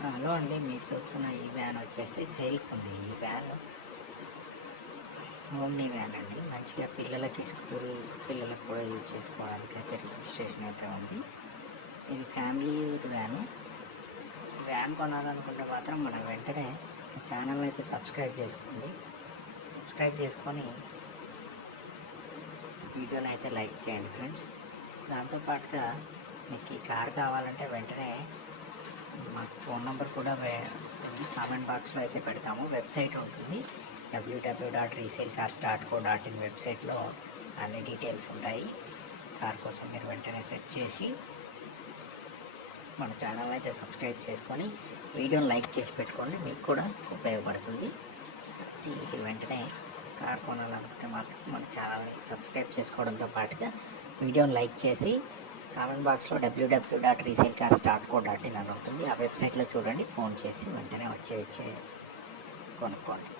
Hello అండి మీరు చూస్తున్న ఈ వ్యాన్ వచ్చేసి సేల్కి ఉంది ఈ వ్యాన్ ఓమ్ని వ్యాన్ అండి. మంచిగా పిల్లలకి స్కూల్ పిల్లలకు కూడా యూజ్ చేసుకోవడానికి అయితే రిజిస్ట్రేషన్ అయితే ఉంది. ఇది ఫ్యామిలీ యూజ్ వ్యాను. వ్యాన్ కొనాలనుకుంటే మాత్రం మనం వెంటనే ఛానల్ అయితే సబ్స్క్రైబ్ చేసుకోండి. సబ్స్క్రైబ్ చేసుకొని వీడియోని అయితే లైక్ చేయండి ఫ్రెండ్స్. దాంతోపాటుగా మీకు ఈ కార్ కావాలంటే వెంటనే మాకు ఫోన్ నెంబర్ కూడా కామెంట్ బాక్స్లో అయితే పెడతాము. వెబ్సైట్ ఉంటుంది. WWW dot resale cars dot co dot in వెబ్సైట్లో అన్ని డీటెయిల్స్ ఉంటాయి. కార్ కోసం మీరు వెంటనే సెర్చ్ చేసి మన ఛానల్ అయితే సబ్స్క్రైబ్ చేసుకొని వీడియోని లైక్ చేసి పెట్టుకోండి. మీకు కూడా ఉపయోగపడుతుంది. ఇది వెంటనే కార్ కొనాలనుకుంటే మాత్రం మన ఛానల్ని సబ్స్క్రైబ్ చేసుకోవడంతో పాటుగా వీడియోని లైక్ చేసి కామెంట్ బాక్స్లో WWW dot resale cars dot co dot in అని ఉంటుంది. ఆ వెబ్సైట్లో చూడండి ఫోన్ చేసి వెంటనే వచ్చే వచ్చే కొనుక్కోండి.